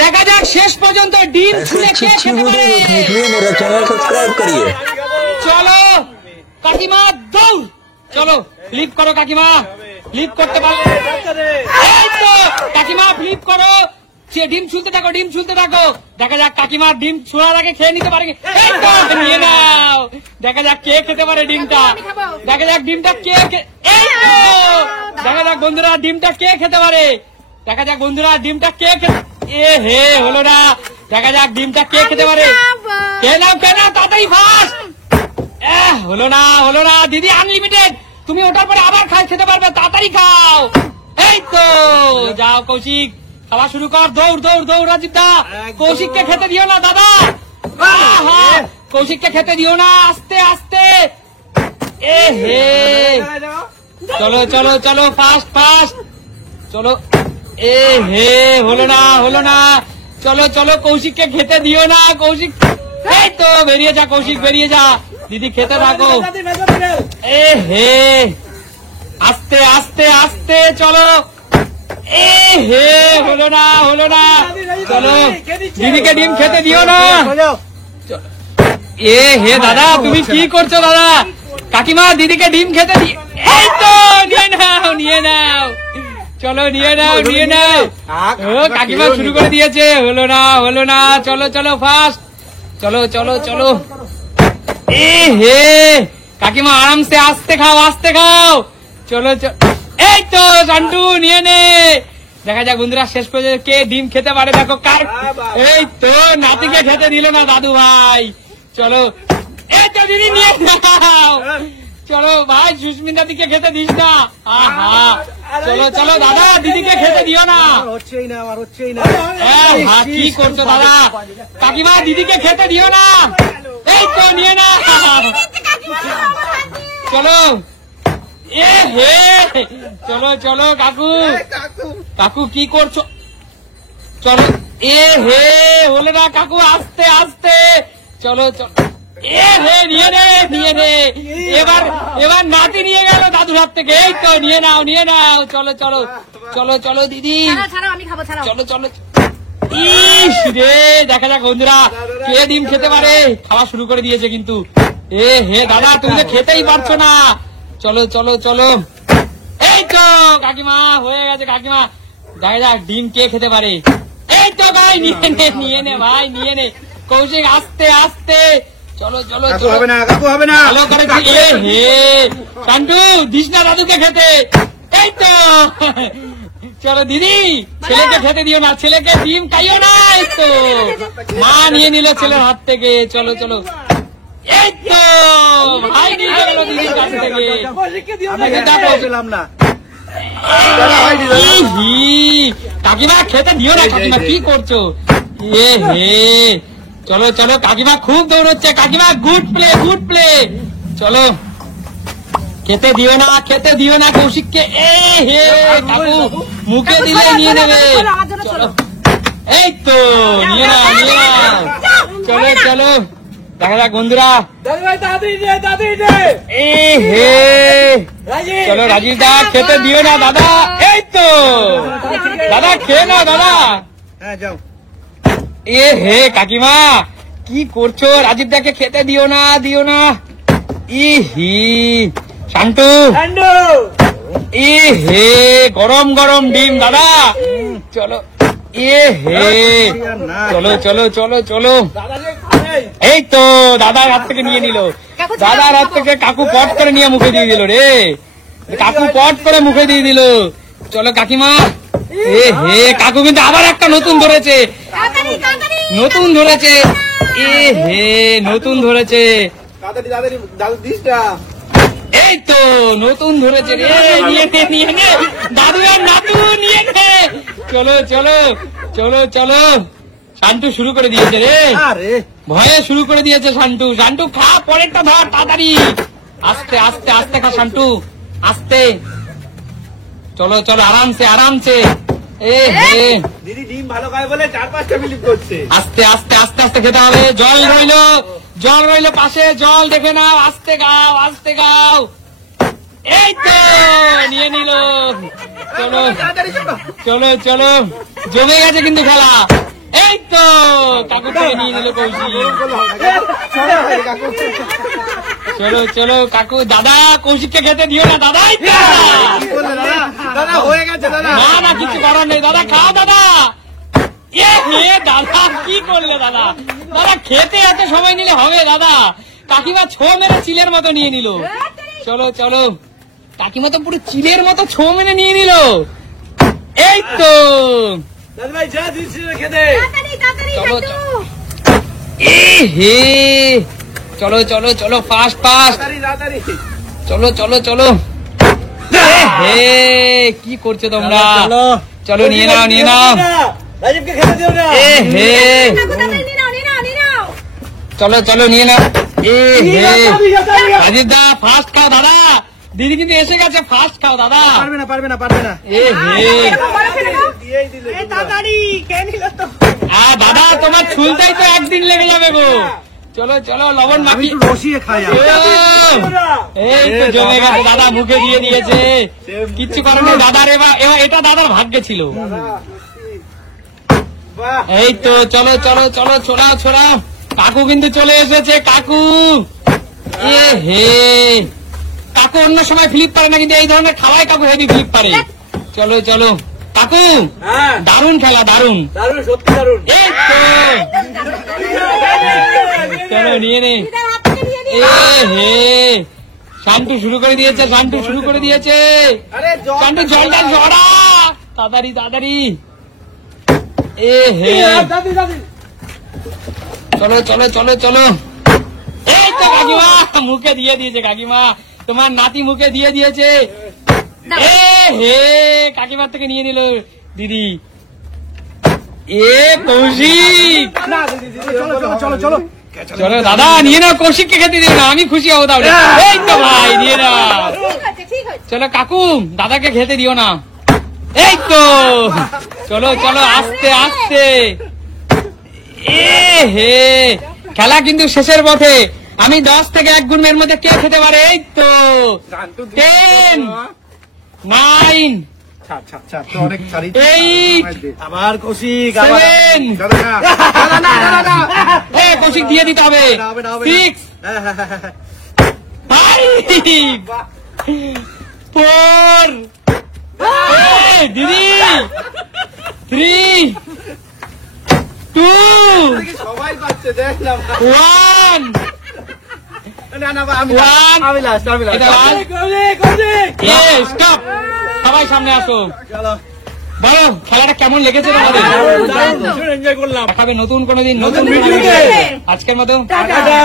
দেখা যাক শেষ পর্যন্ত ডিম ছুলে কে খেতে পারে। मेरा चैनल सब्सक्राइब करिए। চলো কাকিমা দৌড়, চলো ফ্লিপ করো কাকিমা, ফ্লিপ করতে পারো। এই তো কাকিমা ফ্লিপ করো, সে ডিম ছুলতে থাকো, ডিম ছুলতে থাকো। দেখা যাক কাকিমা ডিম ছোঁড়ার আগে খেয়ে নিতে পারে। এই তো নিয়ে নাও, দেখা যাক কে খেতে পারে ডিমটা। দেখা যাক ডিমটা কে, এই তো দেখা যাক বন্ধুরা ডিমটা কে খেতে পারে। দেখা যাক বন্ধুরা ডিমটা কে খেতে, এ হে হলো না। দেখা যাক ডিমটা কে খেতে পারে। কে নাও তাড়াতাড়ি ফাস্ট। হলো না, হলো না। দিদি আনলিমিটেড, তুমি ওটার পরে আবার খেতে পারবে, তাড়াতাড়ি খাও। এই তো যাও কৌশিক, খাওয়া শুরু কর। দৌড় দৌড় দৌড় রাজীব দা, কৌশিককে খেতে দিও না দাদা। কৌশিককে খেতে দিও না, আস্তে আস্তে। এ হে চলো চলো চলো ফাস্ট ফাস্ট চলো। এ হে হলো না, হলো না। চলো চলো কৌশিককে খেতে দিও না, কৌশিক। এই তো বেরিয়ে যা কৌশিক, বেরিয়ে যা। দিদি খেতে থাকো। এ হে আস্তে আস্তে আস্তে চলো। এ হে হলো না, হলো না। চলো দিদিকে ডিম খেতে দিও না। এ হে দাদা তুমি কি করছো দাদা? কাকিমা দিদিকে ডিম খেতে দিও। এই তো নিয়ে নাও, নিয়ে নাও, চলো নিয়ে নাও, নিয়ে নাও। ও কাকিমা শুরু করে দিয়েছে, হলো না, হলো না। চলো চলো ফাস্ট, চলো চলো চলো। এ হে কাকিমা আরামসে আস্তে খাও, আস্তে খাও। চলো চলো। এই তো সন্টু নিয়ে নে। দেখা যাক বন্ধুরা শেষ পর্যন্ত কে ডিম খেতে পারে। দেখো কার, এই তো নাতিকে খেতে দিল না দাদু ভাই। চলো এই তো দিদি নিয়ে নাও। চলো ভাই সুস্মিতা দিকে খেতে দিস না। আহা চলো চলো দাদা দিদিকে খেতে দিও না। হচ্ছেই না, আমার হচ্ছেই না। কি করছো দাদা? কাকিমা দিদিকে খেতে দিও না। এই তো নিয়ে না, চলো। এ হে চলো চলো কাকু, কাকু কি করছো? চলো। এ হে হলো না কাকু, আস্তে আস্তে চলো চলো। এ হে নিয়ে নে, নিয়ে নে। এবার এবার নাতি নিয়ে গেল দাদুর হাত থেকে। এই তো নিয়ে নাও, নিয়ে নাও। চলো চলো চলো চলো দিদি, চলো চলো। ইস রে দেখা যাক বন্ধুরা কে ডিম খেতে পারে। খাওয়া শুরু করে দিয়েছে কিন্তু। এ হে দাদা তুমি তো খেতেই পারছো না। চলো চলো চলো। এই তো কাকিমা হয়ে গেছে, কাকিমা। দেখা যাক ডিম কে খেতে পারে। এই তো ভাই নিয়ে নে, নিয়ে নে ভাই, নিয়ে নে। কৌশিক আস্তে আস্তে চলো চলো চলো। হবে না কাকু, হবে না। ভালো করে এ হে কান্টু দিস না দাদুকে খেতে। এই তো চলো দিদি ছেলেকে খেতে দিও না, ছেলেকে ডিম খাইও না। এই তো মা নিয়ে নিল ছেলের হাত থেকে। চলো চলো। এই তো ভাই নিয়ে গেল দিদির কাছ থেকে। কাকিমা খেতে দিও না, কাকিমা কি করছো? এ হে চলো চলো কাকিমা খুব দৌড়চ্ছে। কাকিমা গুড প্লে, গুড প্লে। চলো খেতে দিও না, খেতে দিও না কৌশিককে। এ হে কাকু মুখে দিলে নিয়ে নেবে। চলো এই তো নিয়ে নাও, নিয়ে নাও। চলো চলো দেখা যাক বন্ধুরা। এ হে চলো রাজীব দা খেতে দিও না দাদা। এই তো দাদা খেয়ে নাও দাদা। হ্যাঁ যাও। এ হে কাকিমা কি করছো? রাজীব দাকে খেতে দিও না, দিও না। ইহি শান্তু, এ হে গরম গরম ডিম দাদা। চলো। এ হে চলো চলো চলো চলো। এই তো দাদার হাত থেকে নিয়ে নিল, দাদার হাত থেকে কাকু পট করে নিয়ে মুখে দিয়ে দিল রে। কাকু পট করে মুখে দিয়ে দিল। চলো কাকিমা। এ হে কাকু কিন্তু আবার একটা নতুন ধরেছে, নতুন ধরেছে। এ হে নতুন ধরেছে। এই তো নতুন ধরেছে রে। নিয়ে নে, নিয়ে নে দাদু আর নাতু নিয়ে নে। চলো চলো চলো চলো। শান্তু শুরু করে দিয়েছে রে, ভয়ে শুরু করে দিয়েছে শান্তু। শান্তু খা, পরেরটা ধর তাড়াতাড়ি। আস্তে আস্তে আস্তে খা শান্তু, আস্তে। চলো চলো আরামসে আরামসে। এ হে দিদি ডিম ভালো খায় বলে 4-5টা ফিলিপ করছে। আস্তে আস্তে আস্তে আস্তে খেতে হবে। জল রইলো, জল রইলো পাশে, জল দেখে নাও। আস্তে খাও, আস্তে খাও। এই তো নিয়ে নিল। চলো চলো চলো জমে গেছে কিন্তু খেলা। এই তো কাকু থেকে নিয়ে নিল কৌশিক। চলো চলো কাকু, দাদা কৌশিককে খেতে দিও না দাদা। এই তো। দাদা হয়ে গেছে দাদা। না না কিছু করার নেই দাদা, খাও দাদা। এ হে দাদা কি করলে দাদা, দাদা খেতে এত সময় নিলে হবে দাদা? কাকিমা ছো মেরে চিলের মতো নিয়ে নিল। চলো চলো, কাকিমা তো পুরো চিলের মতো ছো মেরে নিয়ে নিল। এই তো দাদা ভাই যা দিচ্ছি খেতে। চলো চলো, এ হে চলো চলো চলো, ফাস্ট ফাস্ট, তাড়াতাড়ি চলো চলো চলো। এ হে কি করছো তোমরা? চলো নিয়ে নাও নিয়ে নাও। রাজীবকে খেতে দিও না। এ হে চলো চলো নিয়ে নাও। এ হে রাজীব দা ফাস্ট খাও দাদা, দিদি কিন্তু এসে গেছে, ফাস্ট খাও দাদা। পারবে না পারবে না পারবে না। এ হে দিয়েই দিলে। তাড়াতাড়ি খেয়ে নিল তো। দাদা তোমার ছুলতেই তো একদিন লেগে যাবে গো। চলো চলো লবণ আমি মাখি। একটু রসিয়ে খাই। ও, এই তো জমে গেছে, দাদা মুখে দিয়ে দিয়েছে। কিচ্ছু করার নেই দাদার, এবার এটা দাদার ভাগ্যে ছিল। বাহ। এই তো চলো চলো চলো, ছোড়াও ছোড়াও। কাকু কিন্তু চলে এসেছে কাকু। এ হে কাকু অন্য সময় ফ্লিপ পারে না, কিন্তু এই ধরনের খাওয়াই কাকু হেভি ফ্লিপ পারে। চলো চলো কাকু, হ্যাঁ দারুণ খেলা দারুণ। দারুণ, সত্যি দারুণ। এই তো চলো নিয়ে নে। এ হে শান্টু শুরু করে দিয়েছে, শান্টু শুরু করে দিয়েছে। আরে জল শান্টু জলটা জড়া, তাড়াতাড়ি তাড়াতাড়ি। এ হে দাদি দাদি। চলো চলো চলো চলো। এই তো কাকিমা মুখে দিয়ে দিয়েছে, কাকিমা তোমার নাতি মুখে দিয়ে দিয়েছে। এ হে কাকিমার থেকে নিয়ে নিল দিদি। এ কৌশিক, না দিদি দিদি, চলো চলো চলো চলো। চলো দাদা নিয়ে নাও, কৌশিককে খেতে দিও না, আমি খুশি হবো তাহলে। এই তো ভাই নিয়ে নাও। চলো কাকু দাদাকে খেতে দিও না। এই তো চলো চলো আস্তে আস্তে। এ হে খেলা কিন্তু শেষের পথে। আমি 10 থেকে 1 গুণ এর মধ্যে কে খেতে পারে? এই তো 10 9 ছাড় ছাড় ছাড়, তো অনেক ছাড়ি। 8 আবার কৌশিক আবার। 7 দাদা না দাদা না দাদা না। এ কৌশিক দিয়ে দিতে হবে। হবে না, হবে না। 6 হ্যাঁ, হ্যাঁ, হ্যাঁ, হ্যাঁ। 5 4 দিদি 3 2 সবাই পাচ্ছে, দেখ না। 1 না না আমি One. আমি লাস্ট আমি লাস্ট। এটা last. কৌশিক স্টপ, সবাই সামনে আসো। চলো। বলো খেলাটা কেমন লেগেছে তোমাদের? এনজয় করলাম। দেখাবে নতুন কোনো দিন নতুন ভিডিওতে। আজকের মতো টাটা।